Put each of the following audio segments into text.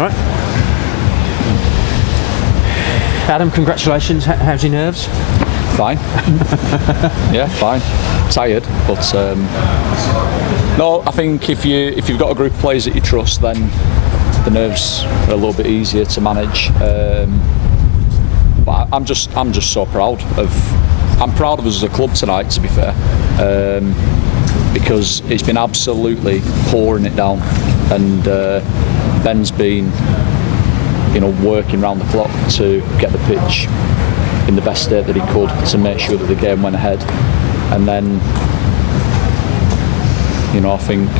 All right. Adam, congratulations. How's your nerves? Fine. Yeah, fine. Tired, but no. I think if you've got a group of players that you trust, then the nerves are a little bit easier to manage. But I'm just so proud of. I'm proud of us as a club tonight, to be fair, because it's been absolutely pouring it down, and Ben's been, working round the clock to get the pitch in the best state that he could to make sure that the game went ahead. And then, I think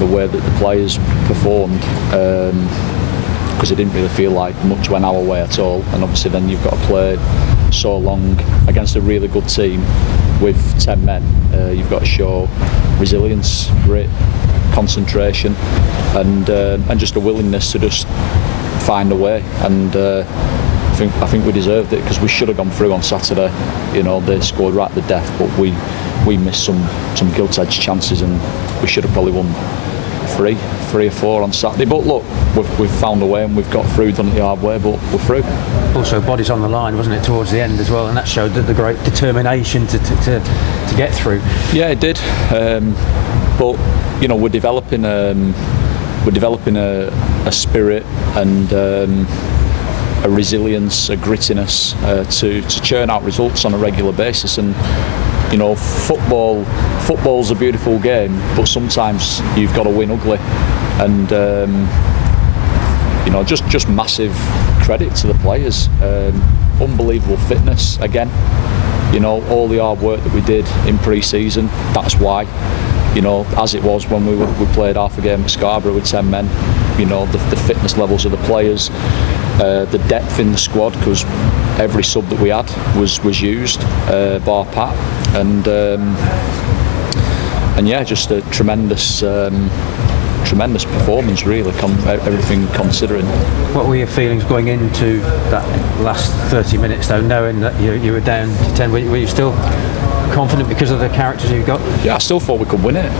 the way that the players performed, because it didn't really feel like much went our way at all. And obviously, then you've got to play so long against a really good team with 10 men. You've got to show resilience, grit, concentration, and just a willingness to just find a way. And I think we deserved it, because we should have gone through on Saturday. They scored right at the death, but we missed some gilt-edged chances, and we should have probably won three or four on Saturday. But look, we've found a way, and we've got through, done it the hard way, but we're through. Also, bodies on the line, wasn't it, towards the end as well, and that showed the great determination to get through. Yeah, it did. But we're developing a spirit and a resilience, a grittiness to churn out results on a regular basis. And football's a beautiful game, but sometimes you've got to win ugly. And just massive credit to the players. Unbelievable fitness again. All the hard work that we did in pre-season. That's why. As it was when we played half a game at Scarborough with 10 men. The fitness levels of the players, the depth in the squad, because every sub that we had was used, bar Pat, and yeah, just a tremendous performance, really, everything considering. What were your feelings going into that last 30 minutes, though, knowing that you were down to 10? Were you still confident because of the characters you got? Yeah, I still thought we could win it.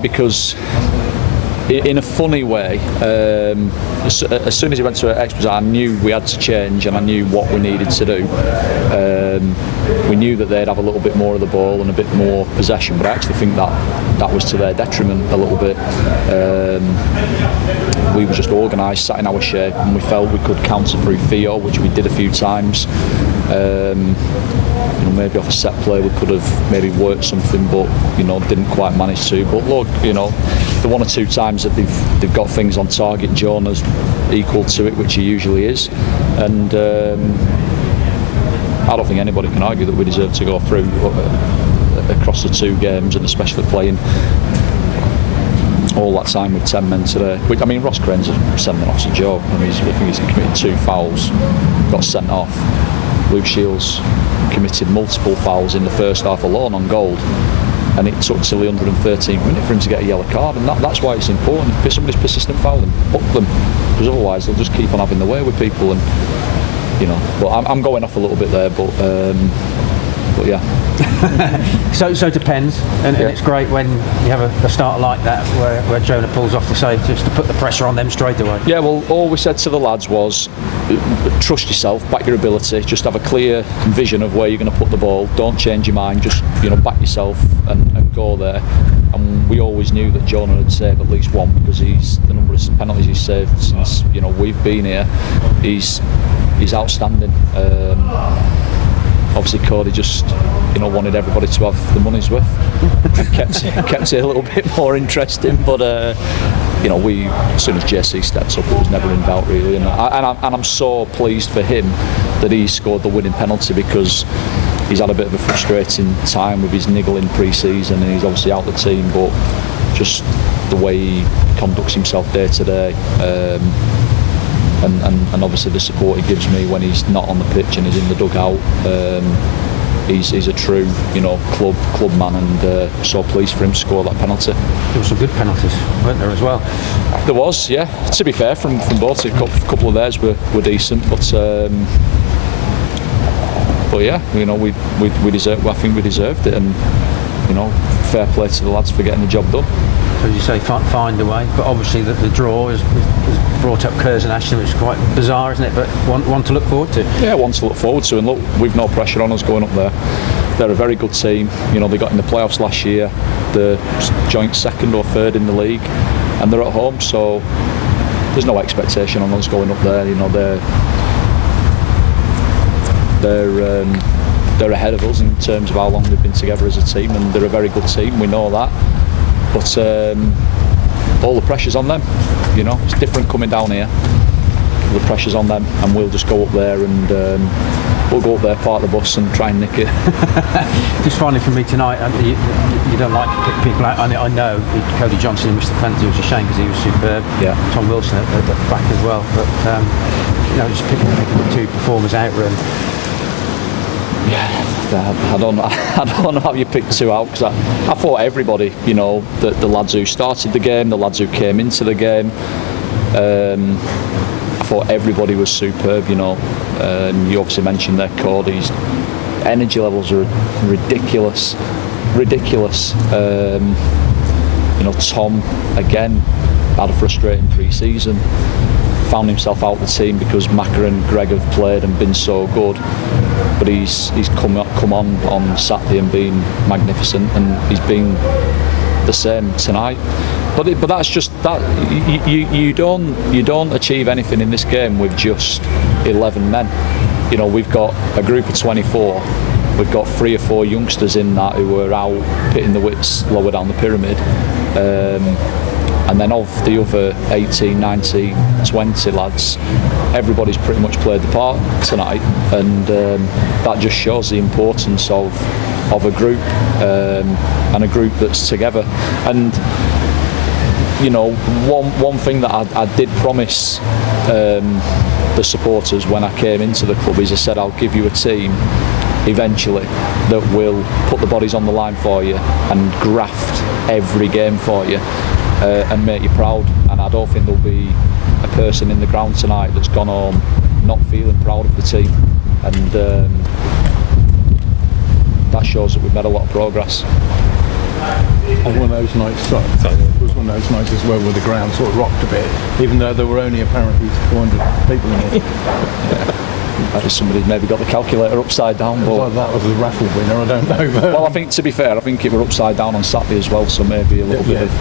Because in a funny way, as soon as he went to Exposé, I knew we had to change, and I knew what we needed to do. We knew that they'd have a little bit more of the ball and a bit more possession, but I actually think that was to their detriment a little bit. We were just organised, sat in our shape, and we felt we could counter through Theo, which we did a few times. Maybe off a set play we could have maybe worked something, but didn't quite manage to. But look, the one or two times that they've got things on target, Jonah's equal to it, which he usually is, and I don't think anybody can argue that we deserve to go through across the two games, and especially playing all that time with 10 men today. Ross Crane's sending off's a joke. I think he's committed 2 fouls, got sent off. Luke Shields committed multiple fouls in the first half alone on Gold, and it took till the 113th minute for him to get a yellow card, and that's why it's important. If somebody's persistent fouling, hook them, because otherwise they'll just keep on having their way with people. And but I'm going off a little bit there, but yeah. So it depends, and it's great when you have a start like that where Jonah pulls off the save, just to put the pressure on them straight away. Yeah, well, all we said to the lads was trust yourself, back your ability, just have a clear vision of where you're going to put the ball, don't change your mind, just back yourself and go there. And we always knew that Jonah would save at least one, because the number of penalties he's saved since we've been here, he's outstanding. Obviously Cody just wanted everybody to have the money's worth, and kept it a little bit more interesting. But as soon as JC steps up, it was never in doubt, really. And I'm so pleased for him that he scored the winning penalty, because he's had a bit of a frustrating time with his niggle in pre-season, and he's obviously out the team. But just the way he conducts himself day to day, and obviously the support he gives me when he's not on the pitch and he's in the dugout. He's a true, club man, and so pleased for him to score that penalty. There were some good penalties, weren't there, as well? There was, yeah. To be fair, from both, a couple of theirs were decent, but yeah, we deserved. I think we deserved it, and fair play to the lads for getting the job done. as you say, find a way. But obviously the draw has brought up Curzon Ashton, which is quite bizarre, isn't it? But one to look forward to. Yeah, one to look forward to. And look, we've no pressure on us going up there. They're a very good team. You know, they got in the playoffs last year, the joint second or third in the league, and they're at home, so there's no expectation on us going up there. You know, they're ahead of us in terms of how long they've been together as a team, and they're a very good team. We know that, but all the pressure's on them. You know, it's different coming down here. The pressure's on them, and we'll just go up there and we'll go up there, park the bus, and try and nick it. Just finally from me tonight, you don't like to pick people out. I know Cody Johnson and Mr. Penalty was a shame because he was superb. Yeah. Tom Wilson at the back as well, but you know, just picking the two performers out really. Yeah, I don't know how you pick two out, because I thought everybody, you know, the lads who started the game, the lads who came into the game, I thought everybody was superb, you know. You obviously mentioned there Cody's energy levels are ridiculous. You know, Tom again had a frustrating pre-season, found himself out the team because Macca and Greg have played and been so good, but he's come on Saturday and been magnificent, and he's been the same tonight. But that's just that you don't achieve anything in this game with just 11 men. You know, we've got a group of 24. We've got 3 or 4 youngsters in that who were out pitting the wits lower down the pyramid. And then of the other 18, 19, 20 lads, everybody's pretty much played the part tonight, and that just shows the importance of a group, and a group that's together. And you know, one thing that I did promise the supporters when I came into the club is I said I'll give you a team eventually that will put the bodies on the line for you and graft every game for you, and make you proud. And I don't think there'll be a person in the ground tonight that's gone home not feeling proud of the team, and that shows that we've made a lot of progress. On one of those nights, it was one of those nights as well where the ground sort of rocked a bit, even though there were only apparently 400 people in it. Somebody's maybe got the calculator upside down. But like that was the raffle winner, I don't know. But well, I think, to be fair, I think it were upside down on Saturday as well, so maybe a little bit of...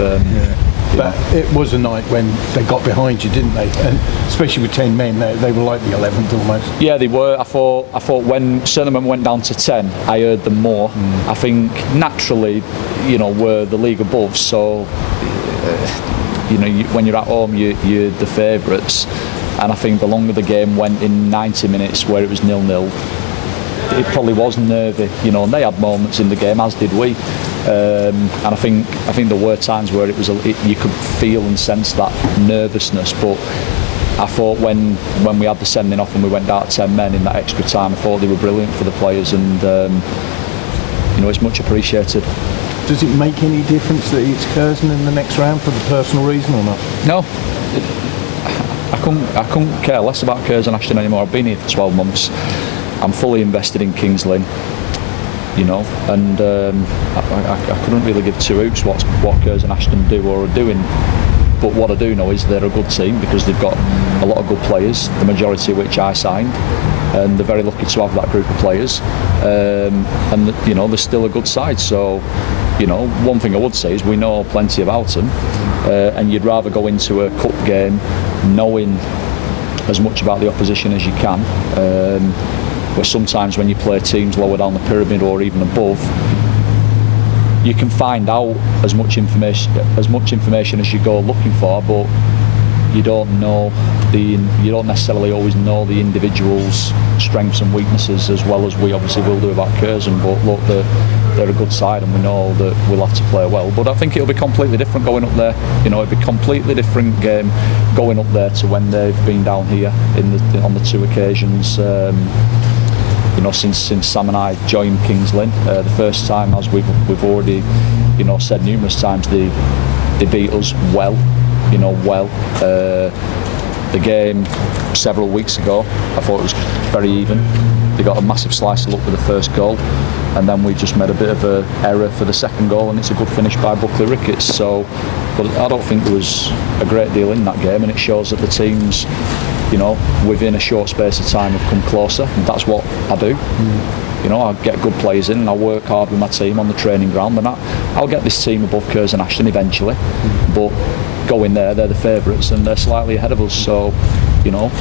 But it was a night when they got behind you, didn't they? And especially with 10 men, they were like the 11th almost. Yeah, they were. I thought when certain men went down to 10, I heard them more. I think naturally, you know, we're the league above, so you know, when you're at home, you're the favourites. And I think the longer the game went, in 90 minutes where it was 0-0, it probably was nervy, you know, and they had moments in the game, as did we. And I think there were times where it was you could feel and sense that nervousness. But I thought when we had the sending off and we went down to 10 men in that extra time, I thought they were brilliant for the players, and you know, it's much appreciated. Does it make any difference that it's Curzon in the next round for the personal reason or not? No. I couldn't care less about Curzon Ashton anymore. I've been here for 12 months. I'm fully invested in Kings Lynn, you know, and I couldn't really give two hoots what Curzon Ashton do or are doing. But what I do know is they're a good team because they've got a lot of good players, the majority of which I signed, and they're very lucky to have that group of players. And you know, they're still a good side. So, you know, one thing I would say is we know plenty about them, and you'd rather go into a cup game knowing as much about the opposition as you can. Where sometimes when you play teams lower down the pyramid or even above, you can find out as much information as you go looking for, but you don't necessarily always know the individual's strengths and weaknesses as well as we obviously will do about Curzon. But look, they're a good side, and we know that we'll have to play well. But I think it'll be completely different going up there. You know, it'll be a completely different game going up there to when they've been down here on the two occasions. You know, since Sam and I joined Kings Lynn, the first time, as we've already, you know, said numerous times, they beat us well. You know, well. The game several weeks ago, I thought it was very even. They got a massive slice of luck with the first goal, and then we just made a bit of an error for the second goal, and it's a good finish by Buckley Ricketts. So, but I don't think there was a great deal in that game, and it shows that the teams, you know, within a short space of time have come closer, and that's what I do. You know, I get good players in and I work hard with my team on the training ground, and I'll get this team above Curs and Ashton eventually, but going there, they're the favourites and they're slightly ahead of us, so, you know,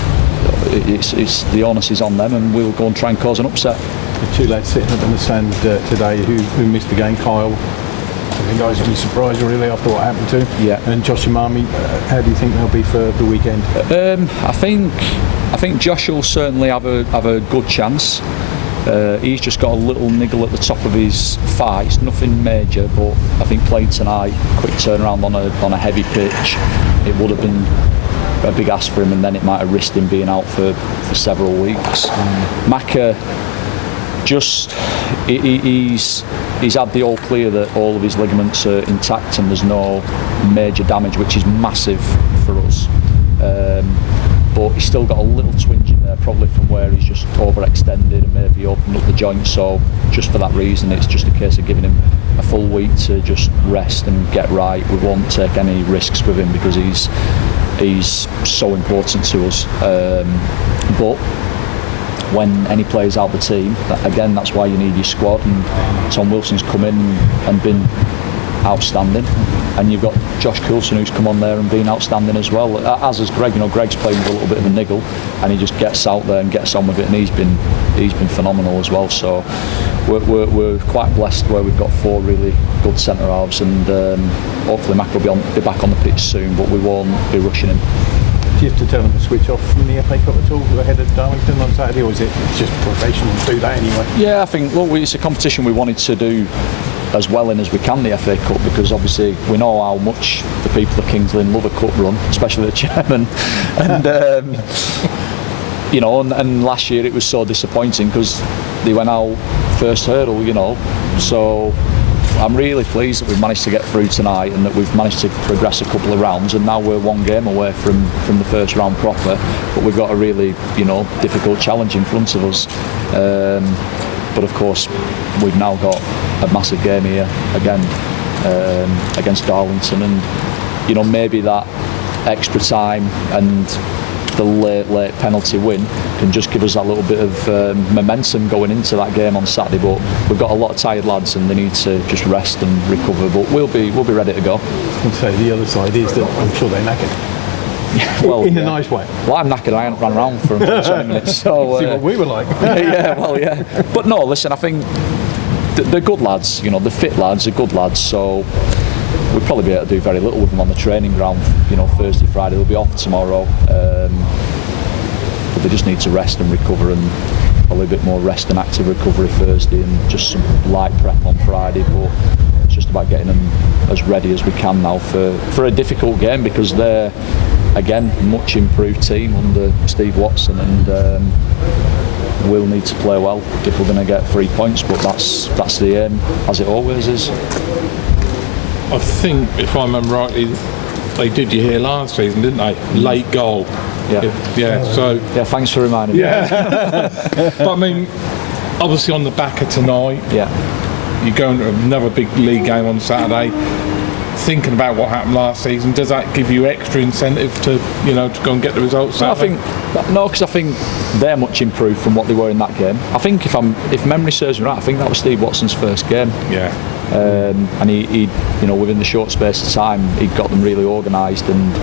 it's the onus is on them, and we'll go and try and cause an upset. The two lads sitting up in the stand today who missed the game, Kyle, I think guys will be surprised really after what happened to him. Yeah. And Josh Imami, how do you think they'll be for the weekend? I think Josh will certainly have a good chance. He's just got a little niggle at the top of his thigh. It's nothing major, but I think playing tonight, quick turnaround on a heavy pitch, it would have been a big ask for him, and then it might have risked him being out for several weeks. Maka, just he's had the all clear that all of his ligaments are intact and there's no major damage, which is massive for us. But he's still got a little twinge in there, probably from where he's just overextended and maybe opened up the joint. So just for that reason, it's just a case of giving him a full week to just rest and get right. We won't take any risks with him because he's so important to us. But when any player's out the team, again, that's why you need your squad. And Tom Wilson's come in and been outstanding, and you've got Josh Coulson who's come on there and been outstanding as well, as is Greg. You know, Greg's playing with a little bit of a niggle and he just gets out there and gets on with it, and he's been phenomenal as well. So we're quite blessed where we've got four really good centre halves, and hopefully Mac will be back on the pitch soon, but we won't be rushing him. Do you have to tell them to switch off from the FA Cup at all ahead of Darlington on Saturday, or is it just professional to do that anyway? Yeah, I think, look, it's a competition we wanted to do as well in as we can, the FA Cup, because obviously we know how much the people of Kings Lynn love a cup run, especially the chairman, and you know, and last year it was so disappointing because they went out first hurdle, you know. So I'm really pleased that we've managed to get through tonight and that we've managed to progress a couple of rounds, and now we're one game away from the first round proper, but we've got a really, you know, difficult challenge in front of us. But of course we've now got a massive game here again against Darlington, and you know, maybe that extra time and the late penalty win can just give us that little bit of momentum going into that game on Saturday. But we've got a lot of tired lads and they need to just rest and recover, but we'll be ready to go. And so the other side is that I'm sure they're knackered. Well, in a nice way. Well, I'm knackered. I haven't run around for 20 minutes. So see what we were like. yeah. But no, listen, I think they're good lads. You know, the fit lads are good lads. So we'll probably be able to do very little with them on the training ground. You know, Thursday, Friday, they'll be off tomorrow. But they just need to rest and recover, and a little bit more rest and active recovery Thursday, and just some light prep on Friday. But it's just about getting them as ready as we can now for a difficult game, because they're, again, much improved team under Steve Watson, and we'll need to play well if we're going to get 3 points, but that's the aim, as it always is. I think, if I remember rightly, they did you here last season, didn't they? Late goal. Yeah. So yeah, thanks for reminding me. But I mean, obviously on the back of tonight, you're going to another big league game on Saturday. Thinking about what happened last season, does that give you extra incentive to, you know, to go and get the results? No, because I think they're much improved from what they were in that game. I think if memory serves me right, I think that was Steve Watson's first game. Yeah. And he, you know, within the short space of time, he got them really organised, and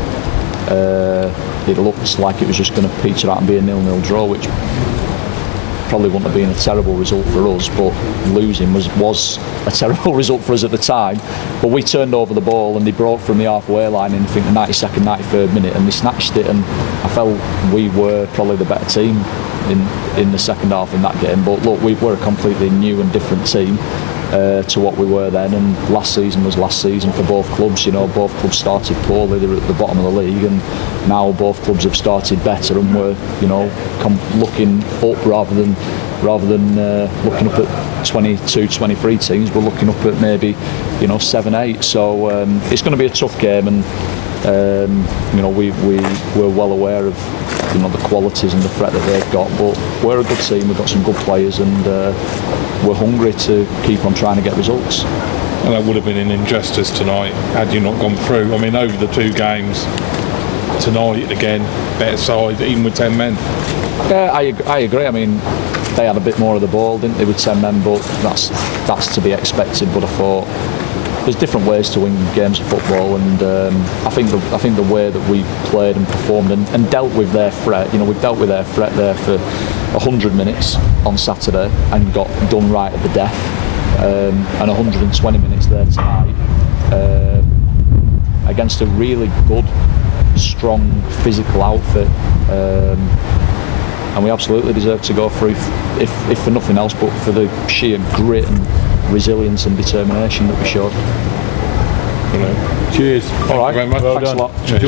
it looked like it was just going to peter out and be a 0-0 draw, which probably wouldn't have been a terrible result for us, but losing was a terrible result for us at the time. But we turned over the ball and they broke from the halfway line in, I think, the 92nd, 93rd minute, and they snatched it, and I felt we were probably the better team in the second half in that game. But look, we were a completely new and different team to what we were then, and last season was last season for both clubs. You know, both clubs started poorly, they were at the bottom of the league, and now both clubs have started better, and we're, you know, looking up rather than looking up at 22, 23 teams. We're looking up at maybe, you know, 7, 8. So it's going to be a tough game, and you know, we're well aware of, you know, the qualities and the threat that they've got, but we're a good team, we've got some good players, and we're hungry to keep on trying to get results. And that would have been an injustice tonight had you not gone through. I mean, over the 2 games, tonight again, better side, even with 10 men. Yeah, I agree. I mean, they had a bit more of the ball, didn't they, with 10 men, but that's to be expected. But I thought there's different ways to win games of football, and I think the way that we played and performed and dealt with their threat, we've dealt with their threat there for 100 minutes on Saturday and got done right at the death, and 120 minutes there tonight against a really good, strong, physical outfit. And we absolutely deserve to go through, if for nothing else, but for the sheer grit and resilience and determination that we showed. Cheers. All right. Thank you very much. Well Thanks done. a lot. Cheers.